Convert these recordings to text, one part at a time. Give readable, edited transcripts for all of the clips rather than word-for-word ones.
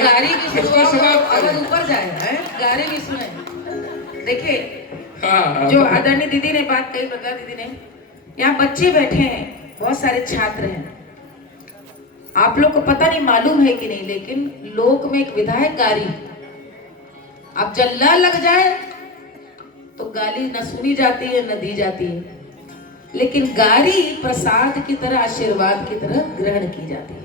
गारी भी सुनो, अगर ऊपर जाए है गारी भी सुने। देखिए जो आदरणीय दीदी ने बात कही, बता दीदी ने, यहाँ बच्चे बैठे हैं, बहुत सारे छात्र हैं। आप लोग को पता नहीं मालूम है कि नहीं, लेकिन लोक में एक विधा है गारी। अब जब ल लग जाए तो गाली न सुनी जाती है न दी जाती है, लेकिन गारी प्रसाद की तरह, आशीर्वाद की तरह ग्रहण की जाती है।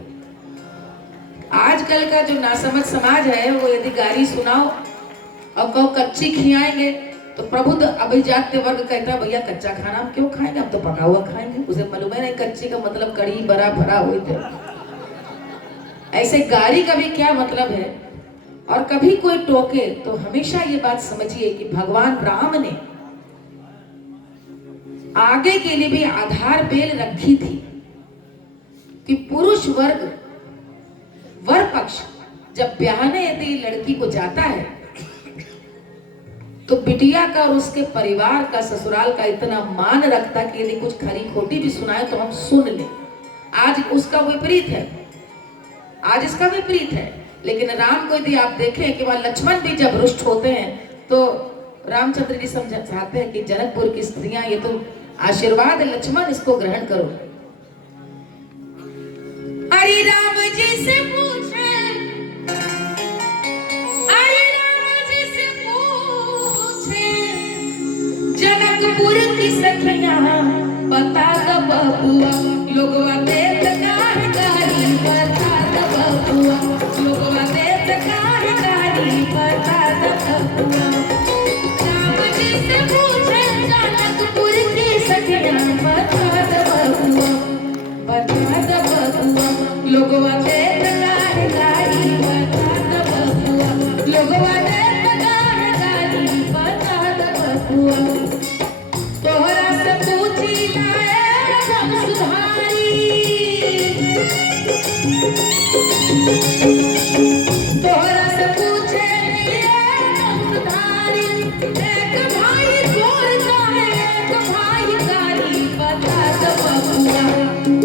आजकल का जो नासमझ समाज है वो यदि गारी सुनाओ और कहो कच्ची खिलाएंगे तो प्रबुद्ध अभिजात्य वर्ग कहता है भैया कच्चा खाना हम क्यों खाएंगे, हम तो पका हुआ खाएंगे। उसे मालूम है नहीं कच्ची का मतलब कड़ी बड़ा भरा हुई थे। ऐसे गारी का भी क्या मतलब है। और कभी कोई टोके तो हमेशा ये बात समझिए कि भगवान राम ने आगे के लिए भी आधार बेल रखी थी कि पुरुष वर्ग, वर पक्ष जब ब्याहने यदि लड़की को जाता है तो बिटिया का और उसके परिवार का, ससुराल का इतना मान रखता कि यदि कुछ खरी खोटी भी सुनाए तो हम सुन लें। आज उसका विपरीत है, आज इसका विपरीत है। लेकिन राम को यदि आप देखें कि वह लक्ष्मण भी जब रुष्ट होते हैं तो रामचंद्र जी समझाते हैं कि जनकपुर की स्त्रियां ये तो आशीर्वाद है, लक्ष्मण इसको ग्रहण करो। अरे राम जी से पूछे, अरे राम जी से पूछे, जनकपुर की सखियां बता दो बबुआ, लोगवा देत काहे गारी, बता दो बबुआ, लोगवा देत काहे गारी, बता दो बबुआ। राम जी से पूछे जनकपुर की सखियां बता दो बबुआ, बता दो बबुआ, लोगवा देत काहे गारी, बता दो बबुआ, लोगवा देत काहे गारी, बता दो बबुआ। तोहरा से पूछी लाए सब सुधारी, तोहरा से पूछे सब सुधारी, एक भाई चोर का है एक भाई कारी, बता दो बबुआ,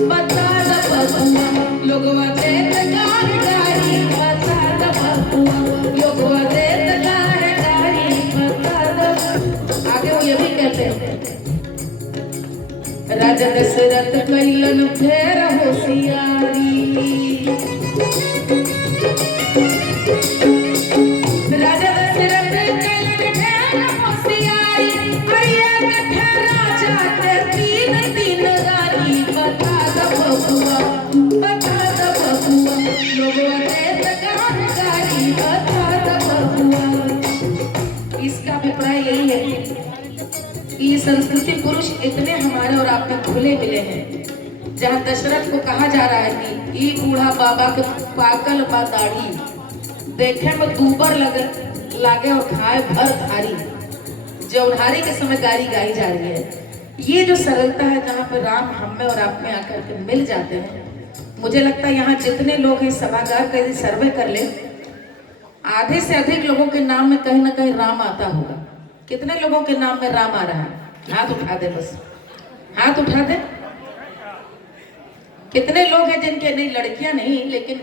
बता दो बबुआ, लोगवा देत काहे गारी, बता दो बबुआ, लोगवा देत काहे गारी, बता दो। आगे वो ये भी कहते हैं राजा दशरथ कैलन फेर होशियारी, राजा दशरथ कैलन फेर होशियारी, एक ठे राजा के तीन तीन रानी, बता दो बबुआ, बता दो बबुआ, लोगवा देत काहे गारी, बता दो बबुआ। इसका अभिप्राय यही है कि ये संस्कृति पुरुष इतने हमारे और आप में खुले मिले हैं, जहाँ दशरथ को कहा जा रहा है कि ई बूढ़ा बाबा के पाकल बा दाढ़ी, देखे में दूबर लागे और खाए भर थारी, जौनहारी के समय गारी गाई जा रही है। ये जो सरलता है जहाँ पर राम हम में और आप में आकर के मिल जाते हैं, मुझे लगता है यहाँ जितने लोग हैं सभागार का यदि सर्वे कर ले, आधे से अधिक लोगों के नाम में कहीं ना कहीं राम आता होगा। कितने लोगों के नाम में राम आ रहा है? हाथ उठा दे, बस हाथ उठा दे। कितने लोग हैं जिनके, नहीं लड़कियां नहीं, लेकिन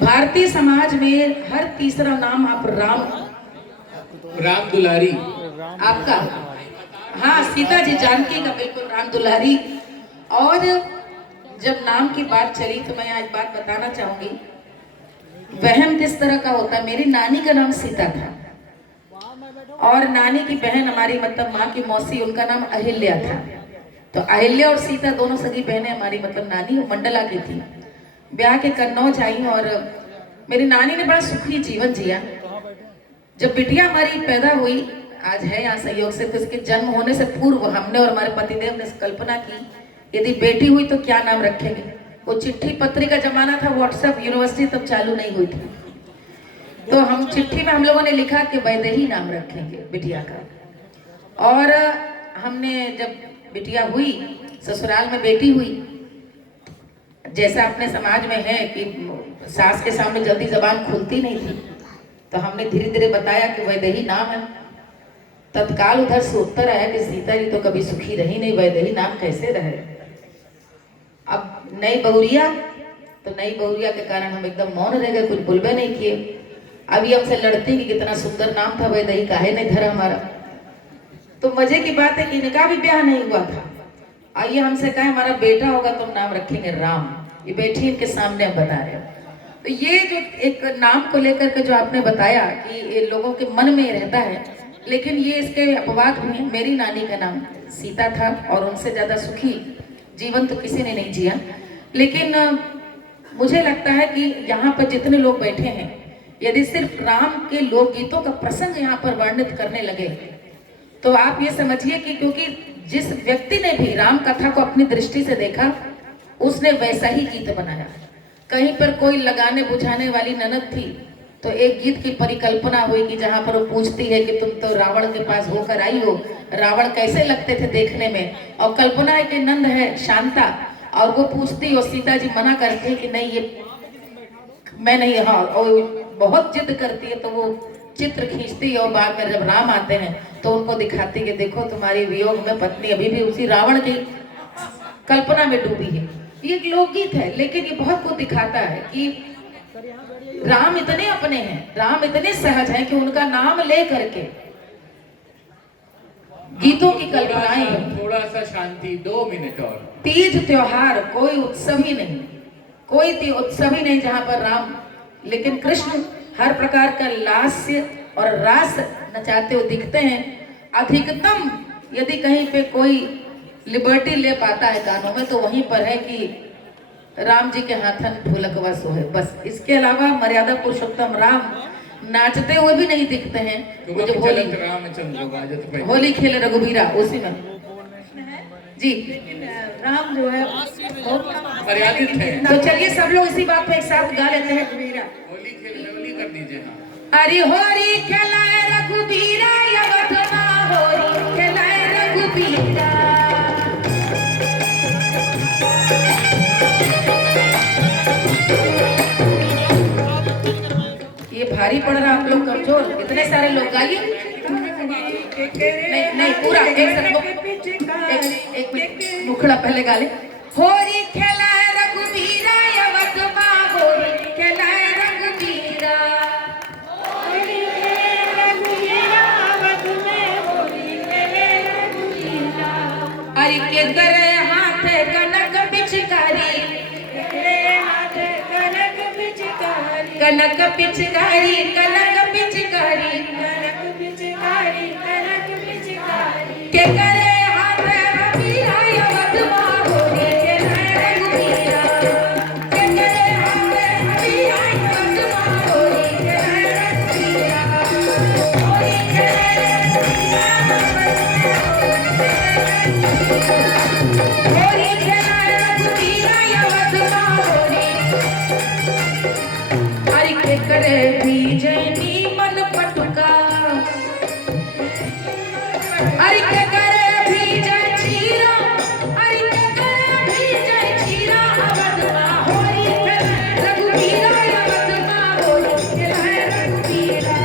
भारतीय समाज में हर तीसरा नाम आप राम दुलारी आपका, हाँ सीता जी जानकी का बिल्कुल राम दुलारी। और जब नाम की बात चली तो मैं आज बात बताना चाहूंगी, वहम किस तरह का होता है। मेरी नानी का नाम सीता था और नानी की बहन हमारी मतलब माँ की मौसी, उनका नाम अहिल्या था। तो अहिल्या और सीता दोनों सगी बहनें हमारी मतलब नानी मंडला की थी। ब्याह के कन्नौज आई और मेरी नानी ने बड़ा सुखी जीवन जिया। जब बिटिया हमारी पैदा हुई, आज है यहाँ संयोग से, तो इसके जन्म होने से पूर्व हमने और हमारे पतिदेव ने कल्पना की यदि बेटी हुई तो क्या नाम रखेंगे। वो चिट्ठी पत्री का जमाना था, व्हाट्सएप यूनिवर्सिटी तब चालू नहीं हुई थी, तो हम चिट्ठी में हम लोगों ने लिखा कि वैदेही नाम रखेंगे बिटिया का। और हमने जब बिटिया हुई, ससुराल में बेटी हुई, जैसा अपने समाज में है कि सास के सामने जल्दी जबान खुलती नहीं थी, तो हमने धीरे धीरे बताया कि वैदेही नाम है। तत्काल उधर से उत्तर आया कि सीता जी तो कभी सुखी रही नहीं, वैदेही नाम कैसे रहे। अब नई बहुरिया तो नई बहुरिया के कारण हम एकदम मौन रह गए, कुछ बोलबे नहीं किए। अभी हमसे लड़ती कि कितना सुंदर नाम था, वैदही काहे नहीं धरा हमारा। तो मजे की बात है कि इनका भी ब्याह नहीं हुआ था। आइए हमसे कहे हमारा बेटा होगा तो हम नाम रखेंगे राम। ये बैठी इनके सामने हम बता रहे हैं। तो ये जो एक नाम को लेकर के जो आपने बताया कि ये लोगों के मन में रहता है, लेकिन ये इसके अपवाद हुए। मेरी नानी का नाम सीता था और उनसे ज्यादा सुखी जीवन तो किसी ने नहीं जिया। लेकिन मुझे लगता है कि यहाँ पर जितने लोग बैठे हैं, यदि सिर्फ राम के लोकगीतों का प्रसंग यहाँ पर वर्णित करने लगे तो आप ये समझिए कि क्योंकि जिस व्यक्ति ने भी राम कथा को अपनी दृष्टि से देखा उसने वैसा ही गीत बनाया। कहीं पर कोई लगाने बुझाने वाली ननद थी तो एक गीत की परिकल्पना हुई कि जहाँ पर वो पूछती है कि तुम तो रावण के पास होकर आई हो, रावण कैसे लगते थे देखने में, और कल्पना है कि नंद है शांता और वो पूछती और सीता जी मना करती है कि नहीं ये मैं नहीं, हाँ, और बहुत जिद करती है तो वो चित्र खींचती है और बाद में जब राम आते हैं तो उनको दिखाती है कि देखो तुम्हारी वियोग में पत्नी अभी भी उसी रावण की कल्पना में डूबी है। ये एक लोकगीत है, लेकिन ये बहुत कुछ दिखाता है कि राम इतने अपने हैं, राम इतने सहज हैं कि उनका नाम ले करके गीतों की कल्पनाएं। थोड़ा सा शांति, 2 मिनट और। तीज त्योहार कोई उत्सव ही नहीं, कोई उत्सव ही नहीं जहाँ पर राम, लेकिन कृष्ण हर प्रकार का लास्य और रास नचाते हुए दिखते हैं। अधिकतम यदि कहीं पे कोई लिबर्टी ले पाता है गानों में तो वहीं पर है कि राम जी के हाथन ढोलकवा सोहे, बस। इसके अलावा मर्यादा पुरुषोत्तम राम नाचते हुए भी नहीं दिखते हैं। होली खेले रघुबीरा उसी में जी राम जो है मर्यादित है। तो चलिए सब लोग इसी बात पे एक साथ गा लेते हैं। होली कर दीजिए ना। अरे होरी खेलाए रघुबीरा यवतमा, होरी खेलाए रघुबीरा। ये भारी पड़ रहा आप लोग कमजोर, इतने सारे लोग गाइए। नहीं नहीं पूरा एक मुखड़ा पहले गा ले। होरी खेलाए रघुबीरा यवतमा, होरी खेलाए रघुबीरा। अरे के करे हाथे कनक पिचकारी, कनक पिचकारी, कनक पिचकारी, के करे हाथे रघुबीरा यवतमा, होरी खेलाए रघुबीरा। के करे हाथे रघुबीरा यवतमा, होरी खेलाए रघुबीरा। होरी खेलाए होरी खेलाए रघुबीरा यवतमा, होरी। अरे के करे बीजनी मन पटुका, अरे के करे बीजन चीरा, अरे के करे बीजन चीरा अवधमा, होरी खेलाए रघुबीरा यवतमा, होरी खेलाए रघुबीरा।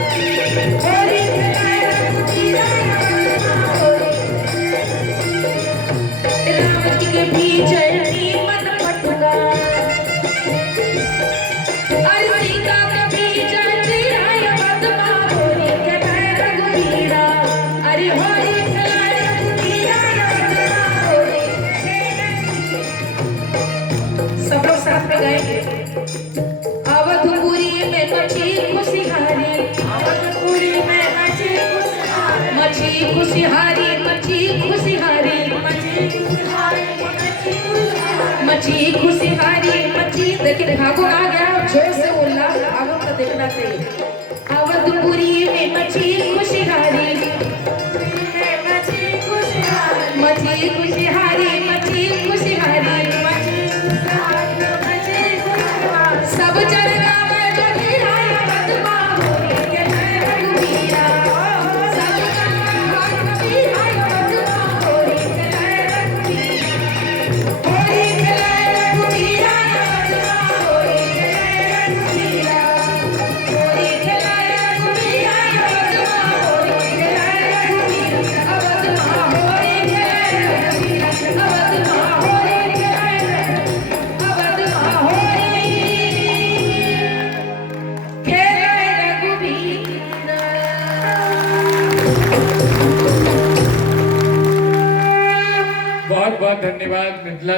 होरी खेलाए रघुबीरा यवतमा, होरी। राम जी के बीजनी मन पटुका, अरे सीता के बीजन चीरा यवतमा, होरी खेलाए रघुबीरा। अरे होरी खेलाए रघुबीरा यवतमा, होरी। सब लोग साथ में गाएंगे। अवधपुरी में मची खुशिहारी, अवधपुरी में मची खुशिहारी, मची खुशिहारी, मची खुशिहारी, मची खुशिहारी, मची। देखिए फागुन आ गया और जोर से उल्लास फागुन का देखना चाहिए। अवधपुरी में मची खुशिहारी, मची खुशिहारी, मची खुशिहारी, सब जगह में जो धीरा यवतमा, होरी खेलाए रघुबीरा। सब जगह में धीरा यवतमा, होरी खेलाए रघुबीरा। होरी खेलाए रघुबीरा यवतमा, होरी खेलाए रघुबीरा। होरी खेलाए रघुबीरा यवतमा, होरी खेलाए रघुबीरा। अवतमा होरी खेलाए रघुबीरा, अवतमा होरी खेलाए, अवतमा होरी बहुत बहुत धन्यवाद मृदुला